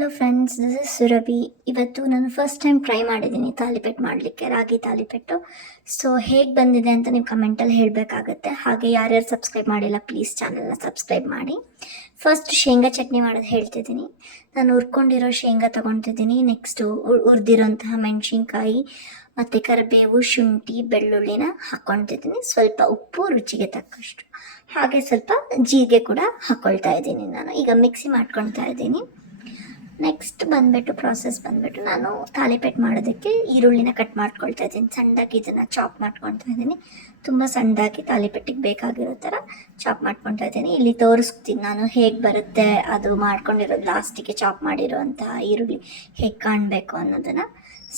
Hello friends, this is Surabhi. ಇವತ್ತು ನಾನು first time try ಮಾಡಿದ್ದೀನಿ ತಾಲಿಪೆಟ್ಟು ಮಾಡಲಿಕ್ಕೆ, ರಾಗಿ ತಾಲಿಪೆಟ್ಟು. ಸೊ ಹೇಗೆ ಬಂದಿದೆ ಅಂತ ನೀವು ಕಮೆಂಟಲ್ಲಿ ಹೇಳಬೇಕಾಗತ್ತೆ. ಹಾಗೆ ಯಾರ್ಯಾರು ಸಬ್ಸ್ಕ್ರೈಬ್ ಮಾಡಿಲ್ಲ ಪ್ಲೀಸ್ ಚಾನಲ್ನ ಸಬ್ಸ್ಕ್ರೈಬ್ ಮಾಡಿ. ಫಸ್ಟ್ ಶೇಂಗಾ ಚಟ್ನಿ ಮಾಡೋದು ಹೇಳ್ತಿದ್ದೀನಿ. ನಾನು ಹುರ್ಕೊಂಡಿರೋ ಶೇಂಗಾ ತೊಗೊತಿದ್ದೀನಿ. ನೆಕ್ಸ್ಟು ಹುರಿದಿರೋಂತಹ ಮೆಣಸಿನ್ಕಾಯಿ ಮತ್ತು ಕರಿಬೇವು, ಶುಂಠಿ, ಬೆಳ್ಳುಳ್ಳಿನ ಹಾಕ್ಕೊತಿದ್ದೀನಿ. ಸ್ವಲ್ಪ ಉಪ್ಪು ರುಚಿಗೆ ತಕ್ಕಷ್ಟು, ಹಾಗೆ ಸ್ವಲ್ಪ ಜೀರಿಗೆ ಕೂಡ ಹಾಕ್ಕೊಳ್ತಾ ಇದ್ದೀನಿ. ನಾನು ಈಗ ಮಿಕ್ಸಿ ಮಾಡ್ಕೊಳ್ತಾ ಇದ್ದೀನಿ. ನೆಕ್ಸ್ಟ್ ಪ್ರಾಸೆಸ್ ಬಂದುಬಿಟ್ಟು ನಾನು ತಾಲಿಪೆಟ್ಟು ಮಾಡೋದಕ್ಕೆ ಈರುಳ್ಳಿನ ಕಟ್ ಮಾಡ್ಕೊಳ್ತಾ ಇದ್ದೀನಿ. ಸಣ್ಣದಾಗಿ ಇದನ್ನು ಚಾಪ್ ಮಾಡ್ಕೊಳ್ತಾ ಇದ್ದೀನಿ. ತುಂಬ ಸಣ್ಣದಾಗಿ ತಾಲಿಪೆಟ್ಟಿಗೆ ಬೇಕಾಗಿರೋ ಥರ ಚಾಪ್ ಮಾಡ್ಕೊಳ್ತಾ ಇದ್ದೀನಿ. ಇಲ್ಲಿ ತೋರಿಸ್ತೀನಿ ನಾನು ಹೇಗೆ ಬರುತ್ತೆ ಅದು ಮಾಡ್ಕೊಂಡಿರೋದು, ಲಾಸ್ಟಿಗೆ ಚಾಪ್ ಮಾಡಿರೋ ಅಂತಹ ಈರುಳ್ಳಿ ಹೇಗೆ ಕಾಣಬೇಕು ಅನ್ನೋದನ್ನು.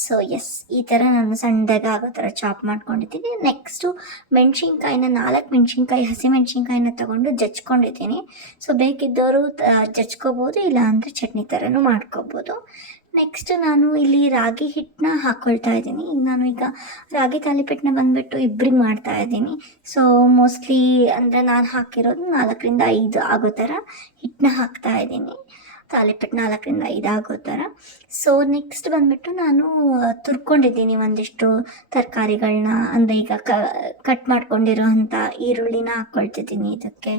ಸೊ ಎಸ್, ಈ ಥರ ನಾನು ಸಣ್ಣದಾಗಿ ಆಗೋ ಥರ ಚಾಪ್ ಮಾಡ್ಕೊಂಡಿದ್ದೀನಿ. ನೆಕ್ಸ್ಟು ಮೆಣಸಿನ್ಕಾಯಿನ 4 ಮೆಣಸಿನ್ಕಾಯಿ, ಹಸಿ ಮೆಣಸಿನ್ಕಾಯಿನ ತೊಗೊಂಡು ಜಜ್ಕೊಂಡಿದ್ದೀನಿ. ಸೊ ಬೇಕಿದ್ದವರು ಜಜ್ಕೋಬೋದು, ಇಲ್ಲ ಅಂದರೆ ಚಟ್ನಿ ಥರನೂ ಮಾಡ್ಕೋಬೋದು. ನೆಕ್ಸ್ಟ್ ನಾನು ಇಲ್ಲಿ ರಾಗಿ ಹಿಟ್ಟನ್ನ ಹಾಕ್ಕೊಳ್ತಾ ಇದ್ದೀನಿ. ಈಗ ರಾಗಿ ತಾಲಿಪೆಟ್ಟನ್ನ ಬಂದುಬಿಟ್ಟು ಇಬ್ಬರಿಗೆ ಮಾಡ್ತಾ ಇದ್ದೀನಿ. ಸೊ ಮೋಸ್ಟ್ಲಿ ಅಂದರೆ ನಾನು ಹಾಕಿರೋದು 4ರಿಂದ 5 ಆಗೋ ಥರ ಹಿಟ್ಟನ್ನ ಹಾಕ್ತಾ ಇದ್ದೀನಿ. ತಾಲಿಪೆಟ್ಟು 4ರಿಂದ 5 ಆಗೋ ಥರ. ಸೊ ನೆಕ್ಸ್ಟ್ ಬಂದುಬಿಟ್ಟು ನಾನು ತುರ್ಕೊಂಡಿದ್ದೀನಿ ಒಂದಿಷ್ಟು ತರಕಾರಿಗಳನ್ನ. ಅಂದರೆ ಈಗ ಕಟ್ ಮಾಡ್ಕೊಂಡಿರೋ ಅಂಥ ಈರುಳ್ಳಿನ ಹಾಕ್ಕೊಳ್ತಿದ್ದೀನಿ ಇದಕ್ಕೆ.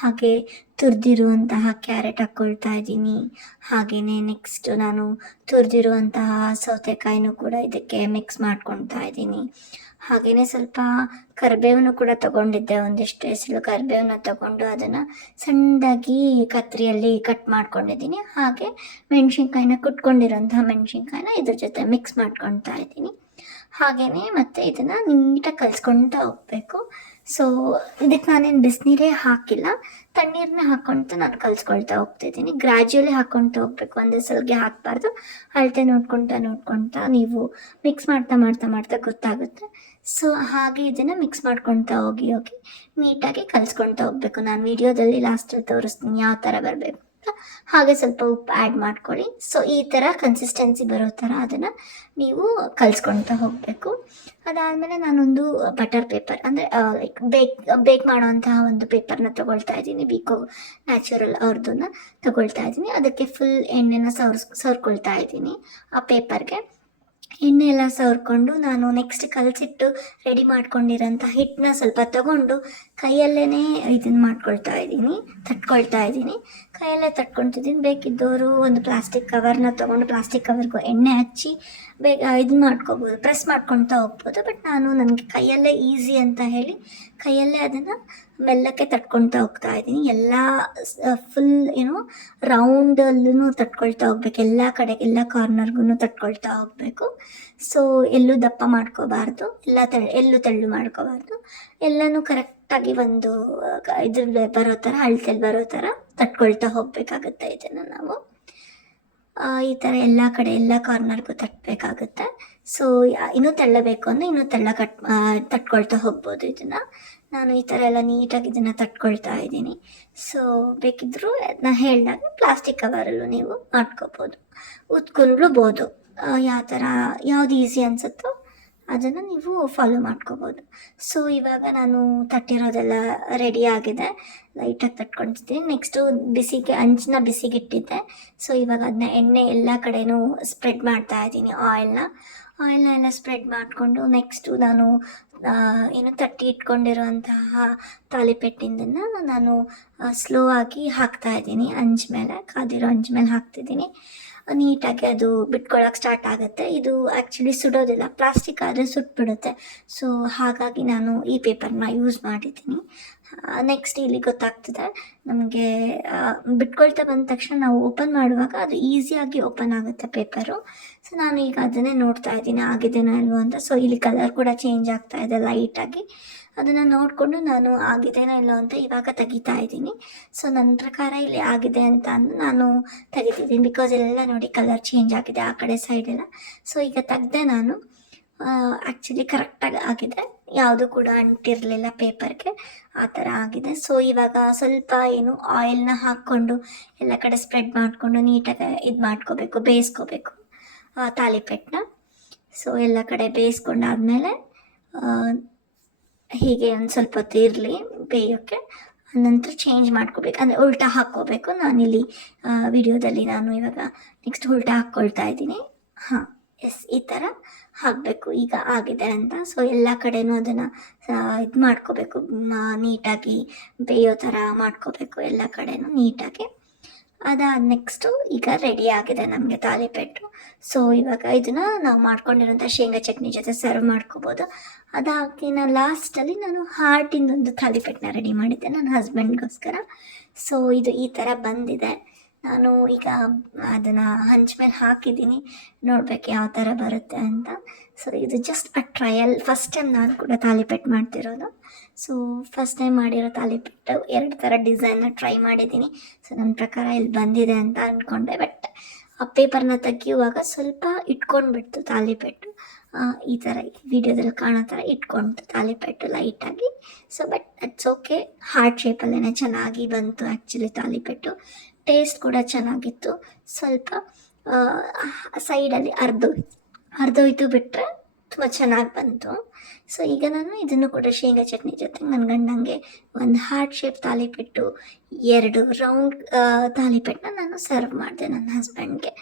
ಹಾಗೆ ತುರಿದಿರುವಂತಹ ಕ್ಯಾರೆಟ್ ಹಾಕ್ಕೊಳ್ತಾ ಇದ್ದೀನಿ. ಹಾಗೆಯೇ ನೆಕ್ಸ್ಟ್ ನಾನು ತುರಿದಿರುವಂತಹ ಸೌತೆಕಾಯಿನೂ ಕೂಡ ಇದಕ್ಕೆ ಮಿಕ್ಸ್ ಮಾಡ್ಕೊಳ್ತಾ ಇದ್ದೀನಿ. ಹಾಗೆಯೇ ಸ್ವಲ್ಪ ಕರಿಬೇವನ್ನು ಕೂಡ ತೊಗೊಂಡಿದ್ದೆ, ಒಂದಿಷ್ಟು ಎಸಳು ಕರಿಬೇವನ್ನ ತೊಗೊಂಡು ಅದನ್ನು ಸಣ್ಣದಾಗಿ ಕತ್ತರಿಯಲ್ಲಿ ಕಟ್ ಮಾಡ್ಕೊಂಡಿದ್ದೀನಿ. ಹಾಗೆ ಮೆಣಸಿನ್ಕಾಯಿನ ಕುಟ್ಕೊಂಡಿರೋಂತಹ ಮೆಣಸಿನ್ಕಾಯಿನ ಇದ್ರ ಜೊತೆ ಮಿಕ್ಸ್ ಮಾಡ್ಕೊಳ್ತಾ ಇದ್ದೀನಿ. ಹಾಗೆಯೇ ಮತ್ತು ಇದನ್ನು ನೀಟಾಗಿ ಕಲಿಸ್ಕೊಳ್ತಾ ಹೋಗಬೇಕು. ಸೊ ಇದಕ್ಕೆ ನಾನೇನು ಬಿಸಿನೀರೇ ಹಾಕಿಲ್ಲ, ತಣ್ಣೀರನ್ನ ಹಾಕ್ಕೊಳ್ತಾ ನಾನು ಕಲಿಸ್ಕೊಳ್ತಾ ಹೋಗ್ತಿದ್ದೀನಿ. ಗ್ರ್ಯಾಜುಯಲಿ ಹಾಕ್ಕೊಳ್ತಾ ಹೋಗಬೇಕು, ಒಂದೇ ಸಲಗೆ ಹಾಕಬಾರ್ದು. ಅಳತೆ ನೋಡ್ಕೊಳ್ತಾ ನೀವು ಮಿಕ್ಸ್ ಮಾಡ್ತಾ ಗೊತ್ತಾಗುತ್ತೆ. ಸೊ ಹಾಗೆ ಇದನ್ನು ಮಿಕ್ಸ್ ಮಾಡ್ಕೊಳ್ತಾ ಹೋಗಿ ನೀಟಾಗಿ ಕಲಿಸ್ಕೊಳ್ತಾ ಹೋಗಬೇಕು. ನಾನು ವಿಡಿಯೋದಲ್ಲಿ ಲಾಸ್ಟಲ್ಲಿ ತೋರಿಸ್ತೀನಿ ಯಾವ ಥರ ಬರಬೇಕು ಅಂತ. ಹಾಗೆ ಸ್ವಲ್ಪ ಉಪ್ಪು ಆ್ಯಡ್ ಮಾಡ್ಕೊಳ್ಳಿ. ಸೊ ಈ ಥರ ಕನ್ಸಿಸ್ಟೆನ್ಸಿ ಬರೋ ಥರ ಅದನ್ನು ನೀವು ಕಲಿಸ್ಕೊಳ್ತಾ ಹೋಗಬೇಕು. ಅದಾದಮೇಲೆ ನಾನೊಂದು ಬಟರ್ ಪೇಪರ್, ಅಂದರೆ ಲೈಕ್ ಬೇಕ್ ಮಾಡೋವಂತಹ ಒಂದು ಪೇಪರ್ನ ತೊಗೊಳ್ತಾ ಇದ್ದೀನಿ. ವಿಕೋ ನ್ಯಾಚುರಲ್ ಅವ್ರದ್ದನ್ನ ತೊಗೊಳ್ತಾ ಇದ್ದೀನಿ. ಅದಕ್ಕೆ ಫುಲ್ ಎಣ್ಣೆನ ಸವರ್ಕೊಳ್ತಾ ಇದ್ದೀನಿ. ಆ ಪೇಪರ್ಗೆ ಎಣ್ಣೆ ಎಲ್ಲ ಸವರ್ಕೊಂಡು ನಾನು ನೆಕ್ಸ್ಟ್ ಕಲಸಿಟ್ಟು ರೆಡಿ ಮಾಡ್ಕೊಂಡಿರೋಂಥ ಹಿಟ್ಟನ್ನ ಸ್ವಲ್ಪ ತೊಗೊಂಡು ಕೈಯಲ್ಲೇ ಇದನ್ನು ತಟ್ಕೊಳ್ತಾ ಇದ್ದೀನಿ. ಕೈಯಲ್ಲೇ ತಟ್ಕೊತಿದ್ದೀನಿ. ಬೇಕಿದ್ದವರು ಒಂದು ಪ್ಲಾಸ್ಟಿಕ್ ಕವರ್ನ ತೊಗೊಂಡು ಪ್ಲಾಸ್ಟಿಕ್ ಕವರ್ಗೂ ಎಣ್ಣೆ ಹಚ್ಚಿ ಇದನ್ನು ಮಾಡ್ಕೋಬೋದು, ಪ್ರೆಸ್ ಮಾಡ್ಕೊಳ್ತಾ ಹೋಗ್ಬೋದು. ಬಟ್ ನನಗೆ ಕೈಯಲ್ಲೇ ಈಸಿ ಅಂತ ಹೇಳಿ ಕೈಯಲ್ಲೇ ಅದನ್ನು ಮೆಲ್ಲಕ್ಕೆ ತಟ್ಕೊಳ್ತಾ ಹೋಗ್ತಾ ಇದ್ದೀನಿ. ಎಲ್ಲ ಫುಲ್ ರೌಂಡಲ್ಲೂ ತಟ್ಕೊಳ್ತಾ ಹೋಗ್ಬೇಕು, ಎಲ್ಲ ಕಡೆಗೆ ಎಲ್ಲ ಕಾರ್ನರ್ಗೂ ತಟ್ಕೊಳ್ತಾ ಹೋಗಬೇಕು. ಸೊ ಎಲ್ಲೂ ದಪ್ಪ ಮಾಡ್ಕೋಬಾರ್ದು, ಎಲ್ಲೂ ತೆಳ್ಳು ಮಾಡ್ಕೋಬಾರ್ದು. ಎಲ್ಲನೂ ಕರೆಕ್ಟಾಗಿ ಒಂದು ಬರೋ ಥರ, ಅಳತೆಯಲ್ಲಿ ಬರೋ ಥರ ತಟ್ಕೊಳ್ತಾ ಹೋಗಬೇಕಾಗುತ್ತೆ. ಇದನ್ನು ನಾವು ಈ ಥರ ಎಲ್ಲ ಕಡೆ ಎಲ್ಲ ಕಾರ್ನರ್ಗೂ ತಟ್ಟಬೇಕಾಗುತ್ತೆ. ಸೊ ಇನ್ನೂ ತೆಳ್ಳಬೇಕು ಅಂದರೆ ಇನ್ನೂ ತಟ್ಕೊಳ್ತಾ ಹೋಗ್ಬೋದು. ಇದನ್ನು ನಾನು ಈ ಥರ ಎಲ್ಲ ನೀಟಾಗಿ ಇದನ್ನು ತಟ್ಕೊಳ್ತಾ ಇದ್ದೀನಿ. ಸೊ ಬೇಕಿದ್ದರೂ ನಾನು ಹೇಳಿದಾಗ ಪ್ಲಾಸ್ಟಿಕ್ ಕವರಲ್ಲೂ ನೀವು ಮಾಡ್ಕೋಬೋದು, ಉತ್ಕೊಂಡ್ಲೂಬೋದು. ಯಾವ್ದು ಈಸಿ ಅನಿಸುತ್ತೋ ಅದನ್ನು ನೀವು ಫಾಲೋ ಮಾಡ್ಕೋಬೋದು. ಸೊ ಇವಾಗ ನಾನು ತಟ್ಟಿರೋದೆಲ್ಲ ರೆಡಿ ಆಗಿದೆ, ಲೈಟಾಗಿ ತಟ್ಕೊಳ್ತಿದ್ದೀನಿ. ನೆಕ್ಸ್ಟು ಅಂಚನ್ನ ಬಿಸಿಗಿಟ್ಟಿದ್ದೆ. ಸೊ ಇವಾಗ ಅದನ್ನ ಎಣ್ಣೆ ಎಲ್ಲ ಕಡೆನೂ ಸ್ಪ್ರೆಡ್ ಮಾಡ್ತಾ ಇದ್ದೀನಿ. ಆಯಿಲ್ನ ಎಲ್ಲ ಸ್ಪ್ರೆಡ್ ಮಾಡಿಕೊಂಡು ನೆಕ್ಸ್ಟು ನಾನು ತಟ್ಟಿ ಇಟ್ಕೊಂಡಿರೋಂತಹ ತಾಲಿಪೆಟ್ಟಿಂದನ್ನು ನಾನು ಸ್ಲೋ ಆಗಿ ಹಾಕ್ತಾ ಇದ್ದೀನಿ. ಕಾದಿರೋ ಅಂಚ ಮೇಲೆ ಹಾಕ್ತಿದ್ದೀನಿ. ನೀಟಾಗಿ ಅದು ಬಿಟ್ಕೊಳ್ಳೋಕೆ ಸ್ಟಾರ್ಟ್ ಆಗುತ್ತೆ. ಇದು ಆ್ಯಕ್ಚುಲಿ ಸುಡೋದಿಲ್ಲ, ಪ್ಲಾಸ್ಟಿಕ್ ಆದರೆ ಸುಟ್ಬಿಡುತ್ತೆ. ಸೊ ಹಾಗಾಗಿ ನಾನು ಈ ಪೇಪರ್ನ ಯೂಸ್ ಮಾಡಿದ್ದೀನಿ. ನೆಕ್ಸ್ಟ್ ಇಲ್ಲಿ ಗೊತ್ತಾಗ್ತಿದೆ ನಮಗೆ, ಬಿಟ್ಕೊಳ್ತಾ ಬಂದ ತಕ್ಷಣ ನಾವು ಓಪನ್ ಮಾಡುವಾಗ ಅದು ಈಸಿಯಾಗಿ ಓಪನ್ ಆಗುತ್ತೆ ಪೇಪರು. ಸೊ ನಾನು ಈಗ ಅದನ್ನೇ ನೋಡ್ತಾ ಇದ್ದೀನಿ ಆಗಿದೆನೋ ಇಲ್ವೋ ಅಂತ. ಸೊ ಇಲ್ಲಿ ಕಲರ್ ಕೂಡ ಚೇಂಜ್ ಆಗ್ತಾ ಇದೆ ಲೈಟಾಗಿ. ಅದನ್ನು ನೋಡಿಕೊಂಡು ನಾನು ಆಗಿದೆನೋ ಇಲ್ಲೋ ಅಂತ ಇವಾಗ ತೆಗಿತಾ ಇದ್ದೀನಿ. ಸೊ ನನ್ನ ಪ್ರಕಾರ ಇಲ್ಲಿ ಆಗಿದೆ ಅಂತ ನಾನು ತೆಗಿತಿದ್ದೀನಿ. ಬಿಕಾಸ್ ಎಲ್ಲ ನೋಡಿ ಕಲರ್ ಚೇಂಜ್ ಆಗಿದೆ ಆ ಕಡೆ ಸೈಡೆಲ್ಲ. ಸೊ ಈಗ ತೆಗ್ದೆ ನಾನು. ಆ್ಯಕ್ಚುಲಿ ಕರೆಕ್ಟಾಗಿ ಆಗಿದೆ, ಯಾವುದು ಕೂಡ ಅಂಟಿರಲಿಲ್ಲ ಪೇಪರ್ಗೆ, ಆ ಥರ ಆಗಿದೆ. ಸೊ ಇವಾಗ ಸ್ವಲ್ಪ ಆಯಿಲ್ನ ಹಾಕ್ಕೊಂಡು ಎಲ್ಲ ಕಡೆ ಸ್ಪ್ರೆಡ್ ಮಾಡಿಕೊಂಡು ನೀಟಾಗಿ ಬೇಯಿಸ್ಕೋಬೇಕು ತಾಲಿಪೆಟ್ಟನ್ನ. ಸೊ ಎಲ್ಲ ಕಡೆ ಬೇಯಿಸ್ಕೊಂಡಾದ್ಮೇಲೆ ಹೀಗೆ ಒಂದು ಸ್ವಲ್ಪ ಹೊತ್ತು ಇರಲಿ ಬೇಯೋಕ್ಕೆ. ನಂತರ ಚೇಂಜ್ ಮಾಡ್ಕೋಬೇಕು, ಅಂದರೆ ಉಲ್ಟಾ ಹಾಕ್ಕೋಬೇಕು. ನಾನಿಲ್ಲಿ ವಿಡಿಯೋದಲ್ಲಿ ನಾನು ಇವಾಗ ನೆಕ್ಸ್ಟ್ ಉಲ್ಟಾ ಹಾಕ್ಕೊಳ್ತಾ ಇದ್ದೀನಿ. ಹಾಂ, ಎಸ್, ಈ ಥರ ಹಾಕಬೇಕು ಈಗ ಆಗಿದೆ ಅಂತ. ಸೊ ಎಲ್ಲ ಕಡೆನೂ ಅದನ್ನು ಇದು ಮಾಡ್ಕೋಬೇಕು, ನೀಟಾಗಿ ಬೇಯೋ ಥರ ಮಾಡ್ಕೋಬೇಕು ಎಲ್ಲ ಕಡೆನೂ ನೀಟಾಗಿ. ಅದಾದ ನೆಕ್ಸ್ಟು ಈಗ ರೆಡಿ ಆಗಿದೆ ನಮಗೆ ತಾಲಿಪೆಟ್ಟು. ಸೊ ಇವಾಗ ಇದನ್ನು ನಾವು ಮಾಡ್ಕೊಂಡಿರೋಂಥ ಶೇಂಗಾ ಚಟ್ನಿ ಜೊತೆ ಸರ್ವ್ ಮಾಡ್ಕೋಬೋದು. ಅದಾಗಿ ನಾನು ಲಾಸ್ಟಲ್ಲಿ ನಾನು ಹಾರ್ಟಿಂದೊಂದು ತಾಲಿಪೆಟ್ಟನ್ನ ರೆಡಿ ಮಾಡಿದ್ದೆ ನನ್ನ ಹಸ್ಬೆಂಡ್ಗೋಸ್ಕರ. ಸೊ ಇದು ಈ ಥರ ಬಂದಿದೆ. ನಾನು ಈಗ ಅದನ್ನು ಹಂಚ್ ಮೇಲೆ ಹಾಕಿದ್ದೀನಿ, ನೋಡ್ಬೇಕು ಯಾವ ಥರ ಬರುತ್ತೆ ಅಂತ. ಸೊ ಇದು just a trial, first time ನಾನು ಕೂಡ ತಾಲಿಪೆಟ್ಟು ಮಾಡ್ತಿರೋದು. ಸೊ ಫಸ್ಟ್ ಟೈಮ್ ಮಾಡಿರೋ ತಾಲಿಪೆಟ್ಟು 2 ಥರ ಡಿಸೈನ್ನ ಟ್ರೈ ಮಾಡಿದ್ದೀನಿ. ಸೊ ನನ್ನ ಪ್ರಕಾರ ಇಲ್ಲಿ ಬಂದಿದೆ ಅಂತ ಅಂದ್ಕೊಂಡೆ, ಬಟ್ ಆ ಪೇಪರ್ನ ತೆಗಿಯುವಾಗ ಸ್ವಲ್ಪ ಇಟ್ಕೊಂಡ್ಬಿಡ್ತು ತಾಲಿಪೆಟ್ಟು. ಈ ಥರ ವಿಡಿಯೋದಲ್ಲಿ ಕಾಣೋ ಥರ ಇಟ್ಕೊಂತು ತಾಲಿಪೆಟ್ಟು ಲೈಟಾಗಿ. So but it's okay, heart ಶೇಪಲ್ಲೇ ಚೆನ್ನಾಗಿ ಬಂತು ಆ್ಯಕ್ಚುಲಿ ತಾಲಿಪೆಟ್ಟು. ಟೇಸ್ಟ್ ಕೂಡ ಚೆನ್ನಾಗಿತ್ತು. ಸ್ವಲ್ಪ ಸೈಡಲ್ಲಿ ಅರ್ಧೋಯ್ತು ಬಿಟ್ಟರೆ ತುಂಬ ಚೆನ್ನಾಗಿ ಬಂತು. ಸೊ ಈಗ ನಾನು ಇದನ್ನು ಕೂಡ ಶೇಂಗಾ ಚಟ್ನಿ ಜೊತೆ ನನ್ನ ಗಂಡಂಗೆ ಒಂದು ಹಾರ್ಟ್ ಶೇಪ್ ತಾಲಿಪೆಟ್ಟು, 2 ರೌಂಡ್ ತಾಲಿಪೆಟ್ಟನ್ನ ನಾನು ಸರ್ವ್ ಮಾಡಿದೆ ನನ್ನ ಹಸ್ಬೆಂಡ್ಗೆ.